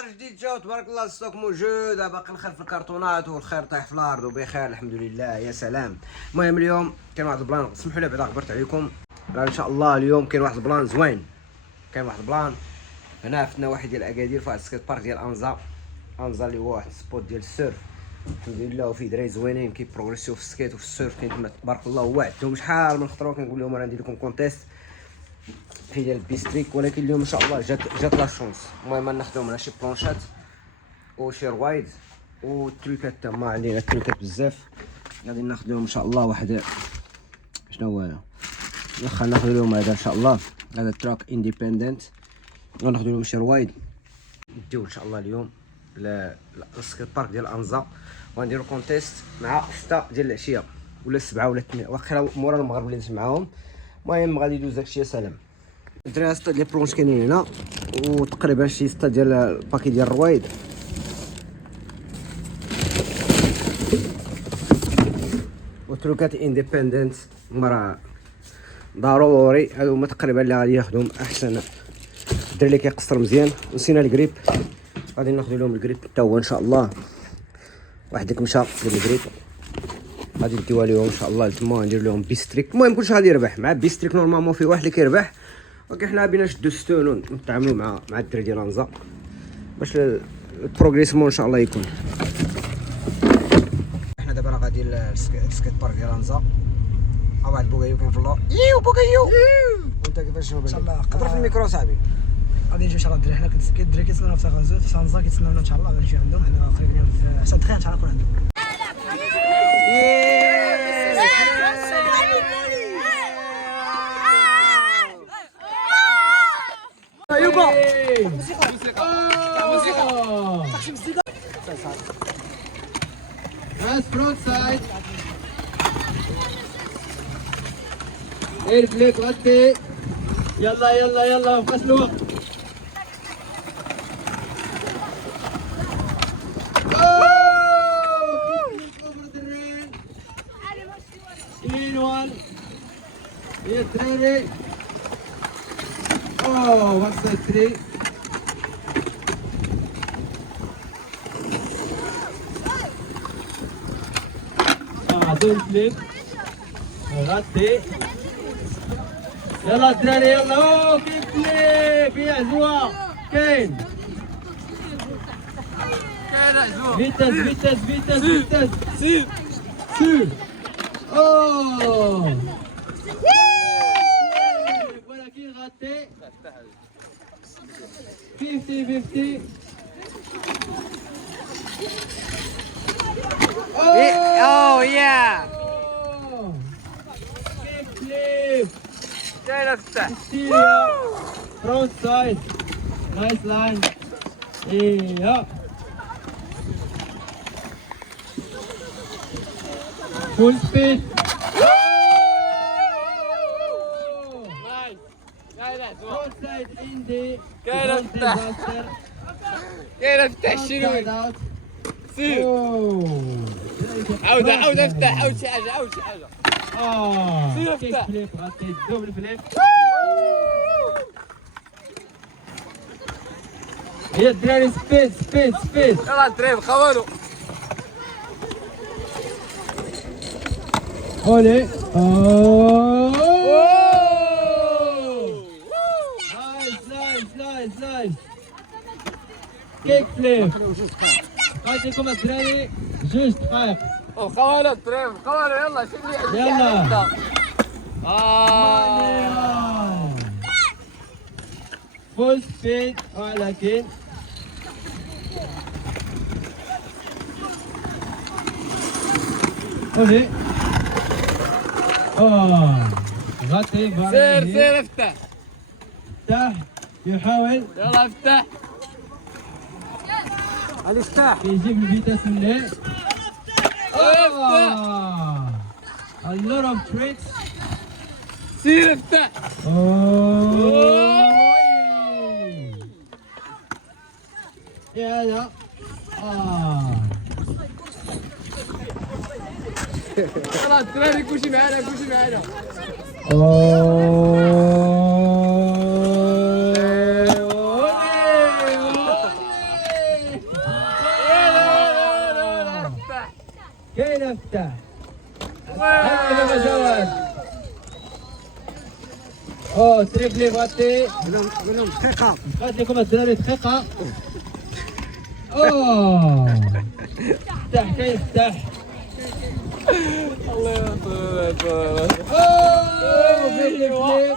نهار جديد جاو تبارك الله، الستوك موجود، باقي الخير في الكرتونات والخير طايح في الارض وبخير الحمد لله. يا سلام. المهم اليوم كاين واحد البلان، سمحوا لي بعدا غبرت عليكم. ان شاء الله اليوم كاين واحد البلان زوين. كاين واحد البلان هنا في النواحي ديال اكادير، في واحد السكيت بارك ديال انزا اللي هو واحد السبوت ديال السيرف الحمد لله، وفيه دراري زوينين كيبروغريسيو في السكيت وفي السيرف. كاين تما تبارك الله، وعدتهم شحال من خطره كنقول لهم راه ندير لكم كونتيست في ديال البيستريك، ولكن اليوم ان شاء الله جات لا شونس. المهم ناخذهم على شي بلونشات وشي روايد والتريكات، تما علينا تريكات بزاف. غادي ناخذ لهم ان شاء الله واحد، شنو هو هذا، واخا ناخذ لهم هذا ان شاء الله، هذا تراك انديبندنت، غناخذ لهم شي روايد نديو ان شاء الله اليوم للسكيت بارك ديال انزا، وغنديرو كونتيست مع 6 ديال العشيه ولا 7 ولا 8 واخا مورا المغرب اللي ندوز معاهم. المهم غادي يدوز داكشي يا سلام. الدراري 6 ديال البلونش كاينين هنا، وتقريبا شي 6 ديال الباكي ديال الروايد، وتروكات انديبندنت راه ضروري. هادو هما تقريبا اللي غادي ياخذهم احسن الدري اللي كيقصر مزيان. نسينا الكريب، غادي ناخذ لهم الكريب حتى هو ان شاء الله، واحد الكمشه ديال الكريب غادي نديوها لهم ان شاء الله لتما، ندير لهم بيستريك. المهم كلشي غادي يربح مع بيستريك، نورمالمون فيه واحد اللي كيربح، ولكن حنا بينا نشدو الستون ونتعاملوا مع الدري ديال انزا باش البروغريسمون ان شاء الله يكون. حنا دابا راه غادي للسكيت بارك ديال انزا، ها واحد بوكايو كاين في اللور. يو بوكايو، وانت كيفاش شنو بالك؟ هضر في الميكرو صاحبي. غادي نجيو ان شاء الله الدراري، حنا الدراري كيتسناونا في غنزوت في انزا، كيتسناونا ان شاء الله غادي نجيو عندهم. حنا قريبين في 10 دقائق ان شاء الله نكون عندهم. يوبا Nice front side. اير فليب غطي. يلا يلا يلا فاش الوقت. يا دراري. اوه 1 سايد 3. دون فليب غطي. يلا الدراري يلا. اوه كاين فليب يا عزوة، كاين عزوة. فيتاس فيتاس فيتاس فيتاس. سير سير. اوه ولكن غطي 50-50. اوه يا فليب كاينه فتح. فرونت سايد. نايس لاين. اييه فول سبيد. فرونت سايد اندي. كاينه فتح. كاينه فتح الشنوي. سير. عاود افتح، عاود شي حاجه، عاود شي حاجه. سير افتح. فليب غطي دوبل فليب. يا الدراري سبيد سبيد سبيد. يلا الدراري خوالو. اولي. نايس نايس نايس نايس. كيك فليب. غاديكم الدراري جوج دقائق. خوالو الدراري خوالو. يلا شد لي يلا. فول سبيد ولكن اولي. غطي. سير افتح. افتح. يحاول. يلا افتح. علي افتح. يجيب الفيتاس من هنا. افتح. A lot of tricks. سير افتح. يا لا. يلا الدراري كلشي معانا كلشي معانا. كاين افتح حمد جواد او تريبلي بغاتي قول لهم دقيقه. بغات لكم الدراري دقيقه. اوه افتح كاين افتح. الله يطول. اوه فيليب فليب.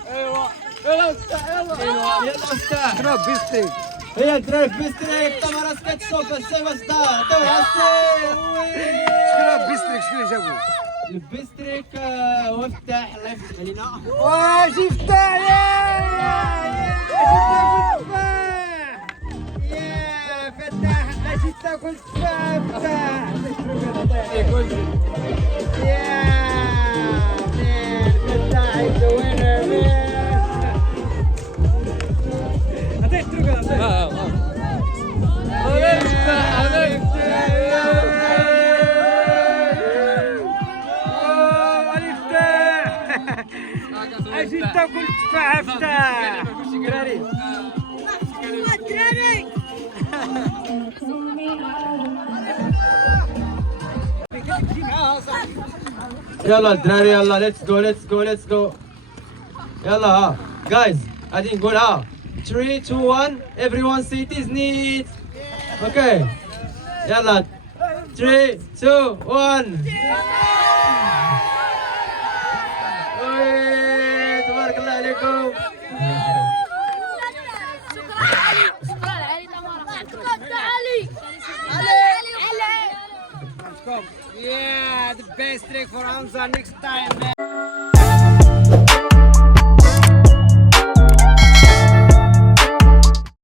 يلا افتح يلا. يلا افتح. شنو بيستريك؟ هي الدراري في بيستريك تمارس كتشوف السي وسطا عطيوها السي. شكون بيستريك؟ شكون اللي جابو؟ البيستريك هو فتح الله يفتح علينا. واش يفتح يا فتاح اجي تاكل تفاح فتاح يا فتاح is the winner عطيك تروق عطيك. اجي تاكل تفاح فتاح دراري. يلا الدراري يلا ليتس جو ليتس جو ليتس جو. يلا ها جايز غادي نقول ها 3 2 1 everyone seat is neat. اوكي يلا 3 2 1. وي تبارك الله عليكم. شكرا علي تمارا. شكرا علي. Yeah, the best trick for Hamza next time.